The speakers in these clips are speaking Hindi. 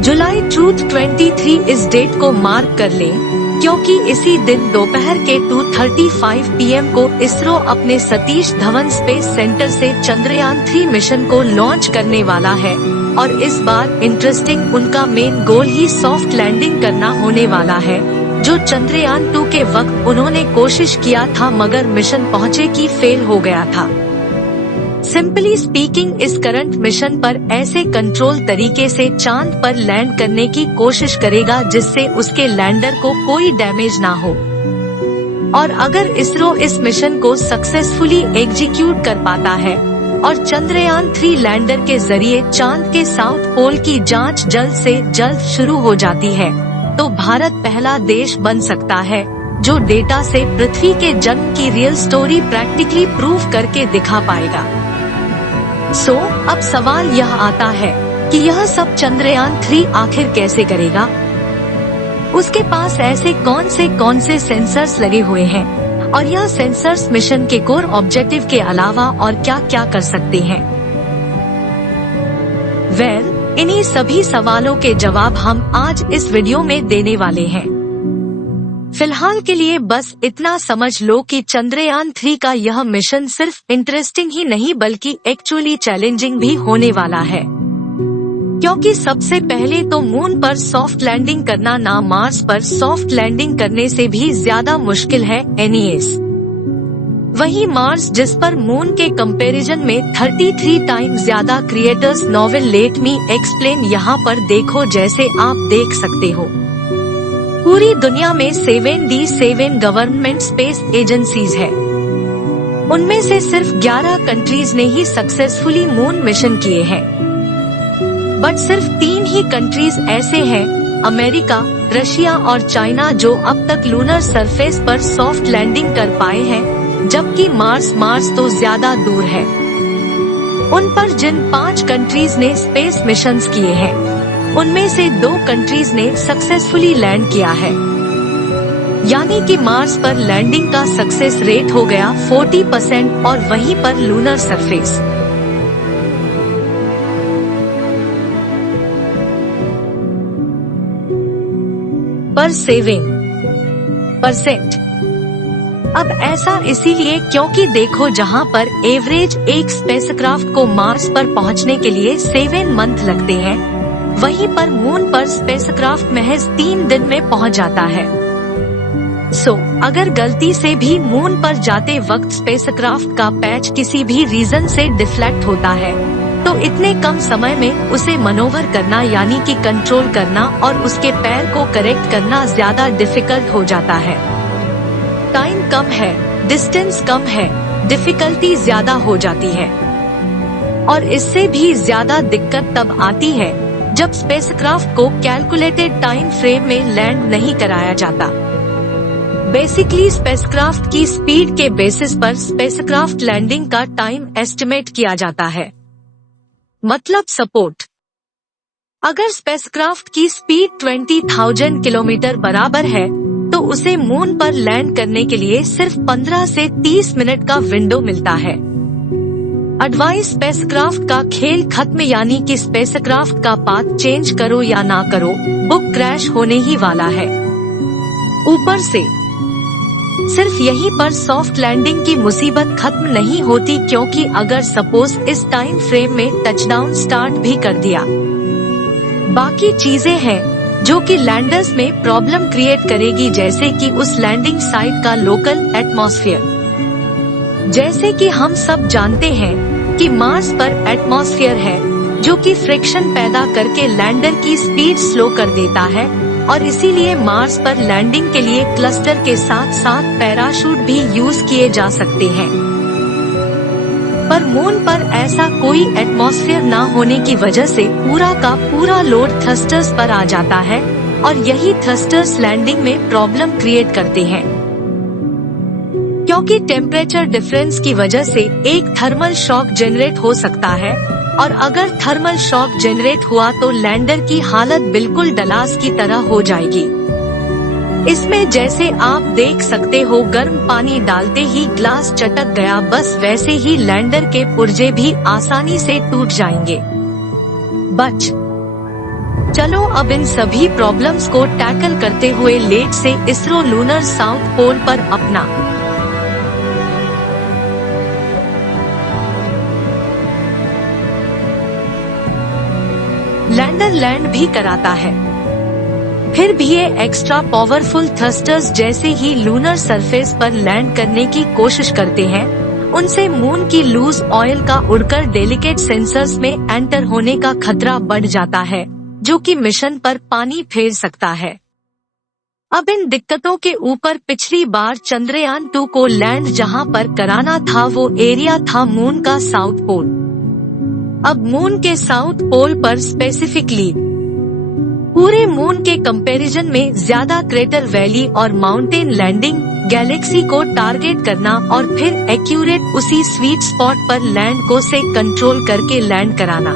जुलाई 2023 इस डेट को मार्क कर लें, क्योंकि इसी दिन दोपहर के 2:35 PM को इसरो अपने सतीश धवन स्पेस सेंटर से चंद्रयान 3 मिशन को लॉन्च करने वाला है। और इस बार इंटरेस्टिंग, उनका मेन गोल ही सॉफ्ट लैंडिंग करना होने वाला है, जो चंद्रयान 2 के वक्त उन्होंने कोशिश किया था मगर मिशन पहुंचे की फेल हो गया था। सिंपली स्पीकिंग, इस करंट मिशन पर ऐसे कंट्रोल तरीके से चांद पर लैंड करने की कोशिश करेगा जिससे उसके लैंडर को कोई डैमेज ना हो। और अगर इसरो इस मिशन को सक्सेसफुली एग्जीक्यूट कर पाता है और चंद्रयान 3 लैंडर के जरिए चांद के साउथ पोल की जांच जल्द से जल्द शुरू हो जाती है, तो भारत पहला देश बन सकता है जो डेटा से पृथ्वी के जन्म की रियल स्टोरी प्रैक्टिकली प्रूव करके दिखा पाएगा। अब सवाल यह आता है कि यह सब चंद्रयान 3 आखिर कैसे करेगा? उसके पास ऐसे कौन से सेंसर्स लगे हुए हैं और यह सेंसर्स मिशन के कोर ऑब्जेक्टिव के अलावा और क्या क्या कर सकते हैं? इन्हीं सभी सवालों के जवाब हम आज इस वीडियो में देने वाले हैं। फिलहाल के लिए बस इतना समझ लो कि चंद्रयान 3 का यह मिशन सिर्फ इंटरेस्टिंग ही नहीं बल्कि एक्चुअली चैलेंजिंग भी होने वाला है, क्योंकि सबसे पहले तो मून पर सॉफ्ट लैंडिंग करना ना मार्स पर सॉफ्ट लैंडिंग करने से भी ज्यादा मुश्किल है एनीएस। वहीं मार्स, जिस पर मून के कंपैरिजन में 33 टाइम्स ज्यादा creators novel let me explain यहाँ पर देखो, जैसे आप देख सकते हो पूरी दुनिया में 7 गवर्नमेंट स्पेस एजेंसीज है। उनमें से सिर्फ 11 कंट्रीज ने ही सक्सेसफुली मून मिशन किए हैं। बट सिर्फ 3 ही कंट्रीज ऐसे हैं, अमेरिका, रशिया और चाइना, जो अब तक लूनर सरफेस पर सॉफ्ट लैंडिंग कर पाए हैं, जबकि मार्स तो ज्यादा दूर है। उन पर जिन 5 कंट्रीज ने स्पेस मिशंस किए हैं, उनमें से 2 कंट्रीज ने सक्सेसफुली लैंड किया है, यानी कि मार्स पर लैंडिंग का सक्सेस रेट हो गया 40% और वहीं पर लूनर सरफेस पर 7%। अब ऐसा इसीलिए क्योंकि देखो, जहां पर एवरेज एक स्पेसक्राफ्ट को मार्स पर पहुंचने के लिए 7 मंथ लगते हैं, वहीं पर मून पर स्पेसक्राफ्ट महज 3 दिन में पहुंच जाता है। अगर गलती से भी मून पर जाते वक्त स्पेसक्राफ्ट का पैच किसी भी रीजन से डिफ्लेक्ट होता है, तो इतने कम समय में उसे मनोवर करना यानी कि कंट्रोल करना और उसके पैर को करेक्ट करना ज्यादा डिफिकल्ट हो जाता है। टाइम कम है, डिस्टेंस कम है, डिफिकल्टी ज्यादा हो जाती है। और इससे भी ज्यादा दिक्कत तब आती है जब स्पेसक्राफ्ट को कैलकुलेटेड टाइम फ्रेम में लैंड नहीं कराया जाता। बेसिकली स्पेसक्राफ्ट की स्पीड के बेसिस पर स्पेसक्राफ्ट लैंडिंग का टाइम एस्टिमेट किया जाता है। मतलब सपोर्ट, अगर स्पेसक्राफ्ट की स्पीड 20,000 किलोमीटर बराबर है, तो उसे मून पर लैंड करने के लिए सिर्फ 15 से 30 मिनट का विंडो मिलता है। एडवाइस, स्पेसक्राफ्ट का खेल खत्म, यानी कि स्पेसक्राफ्ट का पाथ चेंज करो या ना करो, बुक क्रैश होने ही वाला है। ऊपर से सिर्फ यहीं पर सॉफ्ट लैंडिंग की मुसीबत खत्म नहीं होती, क्योंकि अगर सपोज इस टाइम फ्रेम में टचडाउन स्टार्ट भी कर दिया, बाकी चीजें हैं जो कि लैंडर्स में प्रॉब्लम क्रिएट करेगी, जैसे कि उस लैंडिंग साइट का लोकल एटमॉस्फेयर। जैसे कि हम सब जानते हैं कि मार्स पर एटमॉस्फेयर है जो कि फ्रिक्शन पैदा करके लैंडर की स्पीड स्लो कर देता है, और इसीलिए मार्स पर लैंडिंग के लिए क्लस्टर के साथ साथ पैराशूट भी यूज किए जा सकते हैं। पर मून पर ऐसा कोई एटमॉस्फेयर ना होने की वजह से पूरा का पूरा लोड थ्रस्टर्स पर आ जाता है और यही थ्रस्टर्स लैंडिंग में प्रॉब्लम क्रिएट करते हैं। क्योंकि टेम्परेचर डिफरेंस की वजह से एक थर्मल शॉक जनरेट हो सकता है और अगर थर्मल शॉक जनरेट हुआ तो लैंडर की हालत बिल्कुल डलास की तरह हो जाएगी। इसमें जैसे आप देख सकते हो गर्म पानी डालते ही ग्लास चटक गया, बस वैसे ही लैंडर के पुर्जे भी आसानी से टूट जाएंगे। चलो अब इन सभी प्रॉब्लम्स को टैकल करते हुए लेट से इसरो लूनर साउथ पोल पर अपना लैंडर लैंड भी कराता है। फिर भी ये एक्स्ट्रा पावरफुल थ्रस्टर्स जैसे ही लूनर सरफेस पर लैंड करने की कोशिश करते हैं, उनसे मून की लूज ऑयल का उड़कर डेलिकेट सेंसर्स में एंटर होने का खतरा बढ़ जाता है, जो कि मिशन पर पानी फेर सकता है। अब इन दिक्कतों के ऊपर पिछली बार चंद्रयान 2 को लैंड जहां पर कराना था वो एरिया था मून का साउथ पोल। अब मून के साउथ पोल पर स्पेसिफिकली पूरे मून के कंपैरिजन में ज्यादा क्रेटर वैली और माउंटेन लैंडिंग गैलेक्सी को टारगेट करना और फिर एक्यूरेट उसी स्वीट स्पॉट पर लैंड को से कंट्रोल करके लैंड कराना,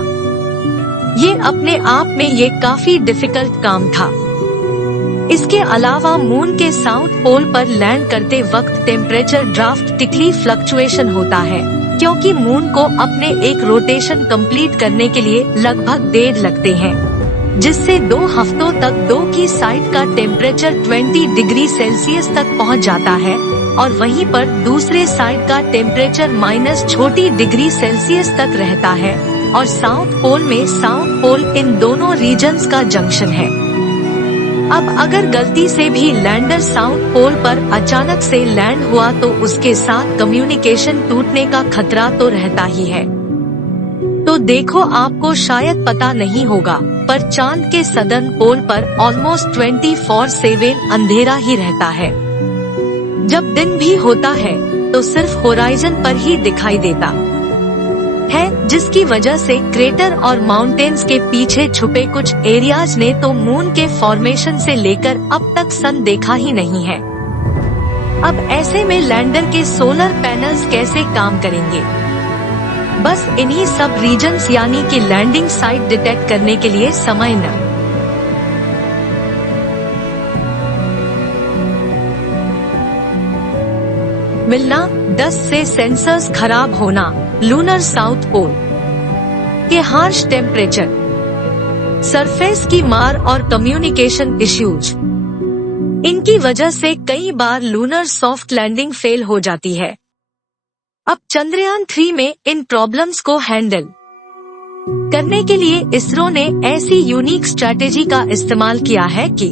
ये अपने आप में ये काफी डिफिकल्ट काम था। इसके अलावा मून के साउथ पोल पर लैंड करते वक्त टेम्परेचर ड्रास्टिकली फ्लक्चुएशन होता है, क्योंकि मून को अपने एक रोटेशन कंप्लीट करने के लिए लगभग 1.5 लगते हैं, जिससे 2 हफ्तों तक 2 की साइड का टेम्परेचर 20 डिग्री सेल्सियस तक पहुंच जाता है और वहीं पर दूसरे साइड का टेम्परेचर माइनस छोटी डिग्री सेल्सियस तक रहता है। और साउथ पोल इन दोनों रीजन्स का जंक्शन है। अब अगर गलती से भी लैंडर साउथ पोल पर अचानक से लैंड हुआ तो उसके साथ कम्युनिकेशन टूटने का खतरा तो रहता ही है। तो देखो, आपको शायद पता नहीं होगा, पर चांद के सदर्न पोल पर ऑलमोस्ट 24/7 अंधेरा ही रहता है। जब दिन भी होता है तो सिर्फ होराइजन पर ही दिखाई देता है, जिसकी वजह से क्रेटर और माउंटेन्स के पीछे छुपे कुछ एरियाज ने तो मून के फॉर्मेशन से लेकर अब तक सन देखा ही नहीं है। अब ऐसे में लैंडर के सोलर पैनल्स कैसे काम करेंगे? बस इन्हीं सब रीजन्स यानी कि लैंडिंग साइट डिटेक्ट करने के लिए समय न मिलना, 10 से सेंसर्स खराब होना, लूनर साउथ पोल के हार्श टेम्परेचर, सरफेस की मार और कम्युनिकेशन इश्यूज, इनकी वजह से कई बार लूनर सॉफ्ट लैंडिंग फेल हो जाती है। अब चंद्रयान 3 में इन प्रॉब्लम्स को हैंडल करने के लिए इसरो ने ऐसी यूनिक स्ट्रैटेजी का इस्तेमाल किया है कि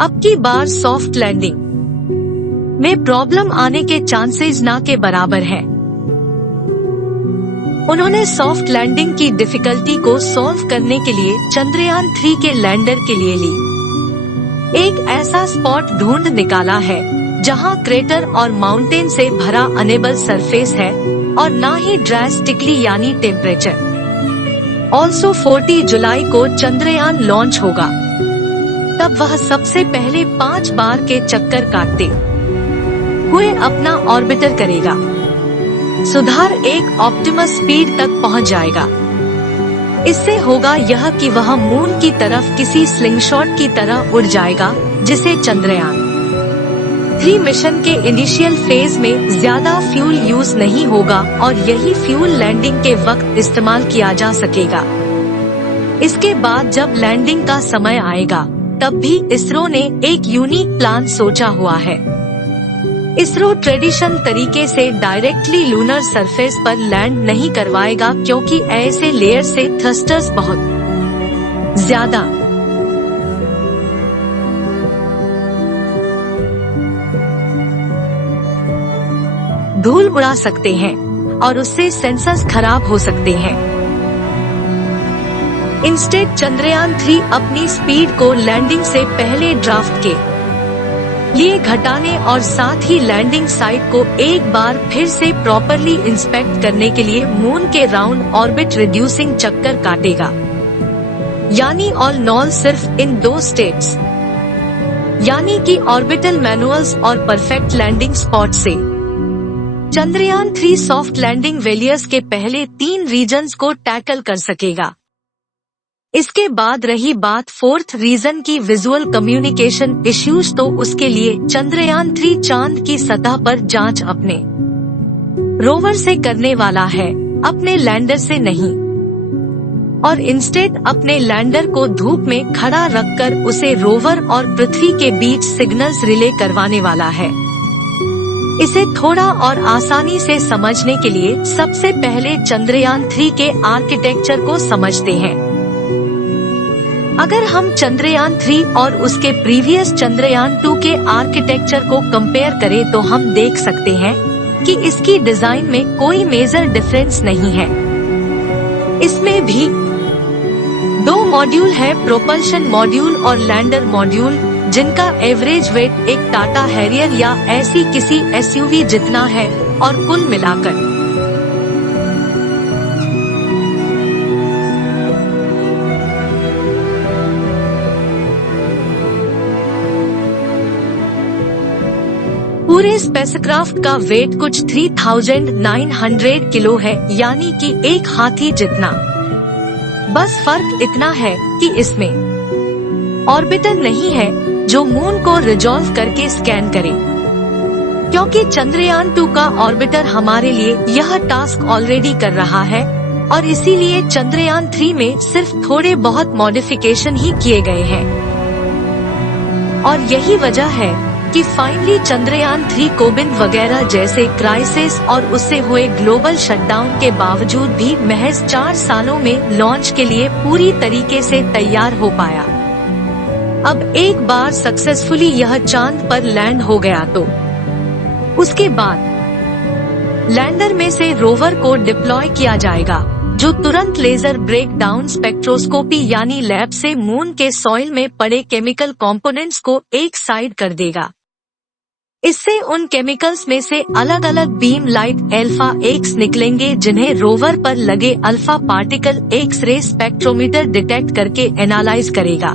अब की बार सॉफ्ट लैंडिंग में प्रॉब्लम आने के चांसेस ना के बराबर हैं। उन्होंने सॉफ्ट लैंडिंग की डिफिकल्टी को सॉल्व करने के लिए चंद्रयान 3 के लैंडर के लिए एक ऐसा स्पॉट ढूंढ निकाला है जहां क्रेटर और माउंटेन से भरा अनेबल सरफेस है और ना ही ड्रास्टिकली यानी टेम्परेचर। ऑल्सो 40 जुलाई को चंद्रयान लॉन्च होगा, तब वह सबसे पहले 5 बार के चक्कर काटते हुए अपना ऑर्बिटर करेगा। सुधार एक ऑप्टिमस स्पीड तक पहुंच जाएगा। इससे होगा यह कि वह मून की तरफ किसी स्लिंगशॉट की तरह उड़ जाएगा, जिसे चंद्रयान 3 मिशन के इनिशियल फेज में ज्यादा फ्यूल यूज नहीं होगा और यही फ्यूल लैंडिंग के वक्त इस्तेमाल किया जा सकेगा। इसके बाद जब लैंडिंग का समय आएगा तब भी इसरो ने एक यूनिक प्लान सोचा हुआ है। इसरो ट्रेडिशन तरीके से डायरेक्टली लूनर सरफेस पर लैंड नहीं करवाएगा, क्योंकि ऐसे लेयर से थ्रस्टर्स बहुत ज्यादा धूल उड़ा सकते हैं और उससे सेंसर्स खराब हो सकते हैं। इंस्टेड चंद्रयान 3 अपनी स्पीड को लैंडिंग से पहले ड्राफ्ट के लिए घटाने और साथ ही लैंडिंग साइट को एक बार फिर से प्रॉपरली इंस्पेक्ट करने के लिए मून के राउंड ऑर्बिट रिड्यूसिंग चक्कर काटेगा। यानी ऑल नॉल सिर्फ इन 2 स्टेट्स यानी कि ऑर्बिटल मैनुअल्स और परफेक्ट लैंडिंग स्पॉट से चंद्रयान 3 सॉफ्ट लैंडिंग फेलियर्स के पहले 3 रीजन्स को टैकल कर सकेगा। इसके बाद रही बात 4th रीजन की विजुअल कम्युनिकेशन इश्यूज, तो उसके लिए चंद्रयान 3 चांद की सतह पर जांच अपने रोवर से करने वाला है, अपने लैंडर से नहीं, और इंस्टेड अपने लैंडर को धूप में खड़ा रखकर उसे रोवर और पृथ्वी के बीच सिग्नल्स रिले करवाने वाला है। इसे थोड़ा और आसानी से समझने के लिए सबसे पहले चंद्रयान 3 के आर्किटेक्चर को समझते हैं। अगर हम चंद्रयान 3 और उसके प्रीवियस चंद्रयान 2 के आर्किटेक्चर को कंपेयर करें तो हम देख सकते हैं कि इसकी डिजाइन में कोई मेजर डिफरेंस नहीं है। इसमें भी 2 मॉड्यूल है, प्रोपल्शन मॉड्यूल और लैंडर मॉड्यूल, जिनका एवरेज वेट एक टाटा हैरियर या ऐसी किसी एसयूवी जितना है, और कुल मिलाकर पूरे स्पेसक्राफ्ट का वेट कुछ 3900 किलो है, यानी कि एक हाथी जितना। बस फर्क इतना है कि इसमें ऑर्बिटर नहीं है जो मून को रिजॉल्व करके स्कैन करे, क्योंकि चंद्रयान 2 का ऑर्बिटर हमारे लिए यह टास्क ऑलरेडी कर रहा है, और इसीलिए चंद्रयान 3 में सिर्फ थोड़े बहुत मॉडिफिकेशन ही किए गए हैं। और यही वजह है कि फाइनली चंद्रयान 3 कोविड वगैरह जैसे क्राइसिस और उससे हुए ग्लोबल शटडाउन के बावजूद भी महज 4 सालों में लॉन्च के लिए पूरी तरीके से तैयार हो पाया। अब एक बार सक्सेसफुली यह चांद पर लैंड हो गया तो उसके बाद लैंडर में से रोवर को डिप्लॉय किया जाएगा, जो तुरंत लेजर ब्रेकडाउन स्पेक्ट्रोस्कोपी यानी लैब से मून के सॉइल में पड़े केमिकल कंपोनेंट्स को एक साइड कर देगा। इससे उन केमिकल्स में से अलग अलग बीम लाइट अल्फा एक्स निकलेंगे, जिन्हें रोवर पर लगे alpha particle X-ray spectrometer detect करके एनालाइज करेगा,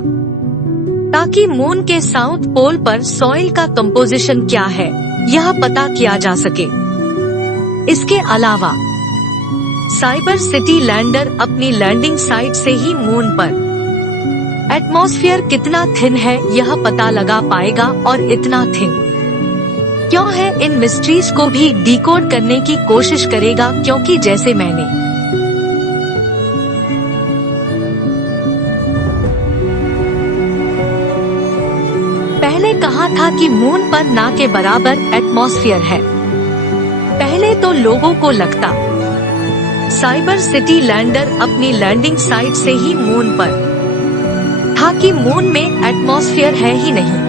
ताकि मून के साउथ पोल पर सॉइल का कंपोजिशन क्या है यह पता किया जा सके। इसके अलावा साइबर सिटी लैंडर अपनी लैंडिंग साइट से ही मून पर एटमॉस्फेयर कितना थिन है यह पता लगा पाएगा, और इतना थिन क्यों है इन मिस्ट्रीज को भी डिकोड करने की कोशिश करेगा, क्योंकि जैसे मैंने पहले कहा था कि मून पर ना के बराबर एटमॉस्फेयर है। पहले तो लोगों को लगता साइबर सिटी लैंडर अपनी लैंडिंग साइट से ही मून पर था कि मून में एटमॉस्फेयर है ही नहीं,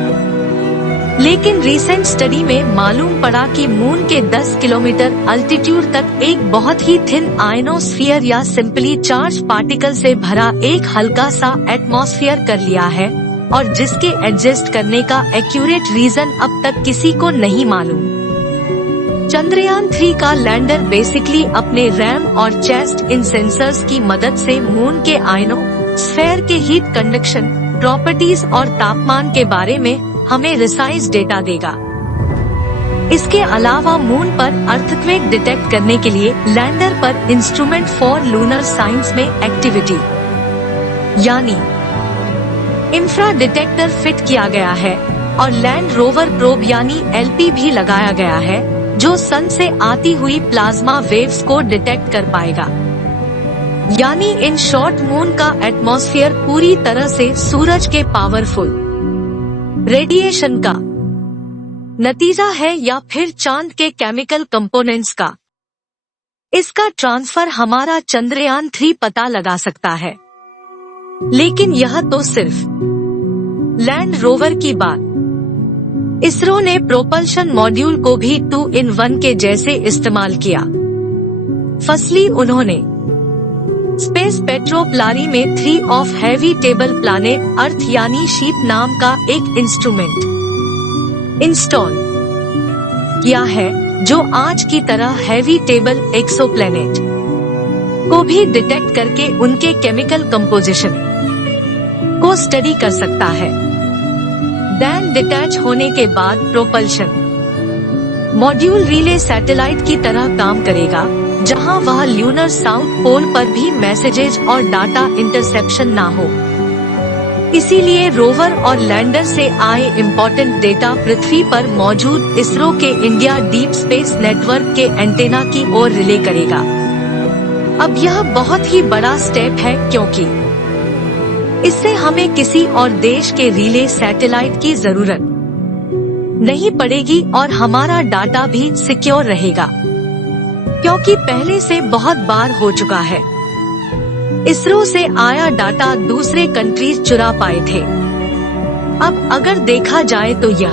लेकिन रिसेंट स्टडी में मालूम पड़ा कि मून के 10 किलोमीटर अल्टीट्यूड तक एक बहुत ही थिन आयनोस्फीयर या सिंपली चार्ज पार्टिकल से भरा एक हल्का सा एटमॉस्फेयर कर लिया है, और जिसके एडजस्ट करने का एक्यूरेट रीजन अब तक किसी को नहीं मालूम। चंद्रयान 3 का लैंडर बेसिकली अपने रैम और चेस्ट इन सेंसर्स की मदद से मून के आयनोस्फेयर के हीट कंडक्शन प्रॉपर्टीज और तापमान के बारे में हमें रिसाइज डेटा देगा। इसके अलावा मून पर अर्थक्वेक डिटेक्ट करने के लिए लैंडर पर इंस्ट्रूमेंट फॉर लूनर साइंस में एक्टिविटी यानी इंफ्रा डिटेक्टर फिट किया गया है, और लैंड रोवर प्रोब यानी एलपी भी लगाया गया है, जो सन से आती हुई प्लाज्मा वेव्स को डिटेक्ट कर पाएगा। यानी इन शॉर्ट मून का एटमॉस्फेयर पूरी तरह से सूरज के पावरफुल रेडिएशन का नतीजा है या फिर चांद के केमिकल कंपोनेंट्स का। इसका ट्रांसफर हमारा चंद्रयान 3 पता लगा सकता है, लेकिन यह तो सिर्फ लैंड रोवर की बात। इसरो ने प्रोपल्शन मॉड्यूल को भी 2-in-1 के जैसे इस्तेमाल किया। फर्स्टली उन्होंने स्पेस पेट्रोप्लारी में 3 ऑफ हैवी टेबल प्लानेट अर्थ यानी शीप नाम का एक इंस्ट्रूमेंट इंस्टॉल किया है, जो आज की तरह हैवी टेबल एक्सोप्लैनेट को भी डिटेक्ट करके उनके केमिकल कंपोजिशन को स्टडी कर सकता है। देन डिटैच होने के बाद प्रोपल्शन मॉड्यूल रिले सैटेलाइट की तरह काम करेगा, जहां वह ल्यूनर साउथ पोल पर भी मैसेजेज और डाटा इंटरसेप्शन ना हो। इसीलिए रोवर और लैंडर से आए इम्पोर्टेंट डेटा पृथ्वी पर मौजूद इसरो के इंडिया डीप स्पेस नेटवर्क के एंटेना की ओर रिले करेगा। अब यह बहुत ही बड़ा स्टेप है, क्योंकि इससे हमें किसी और देश के रिले सैटेलाइट की जरूरत नहीं पड़ेगी और हमारा डाटा भी सिक्योर रहेगा, क्योंकि पहले से बहुत बार हो चुका है। इसरो से आया डाटा दूसरे कंट्रीज चुरा पाए थे। अब अगर देखा जाए तो यह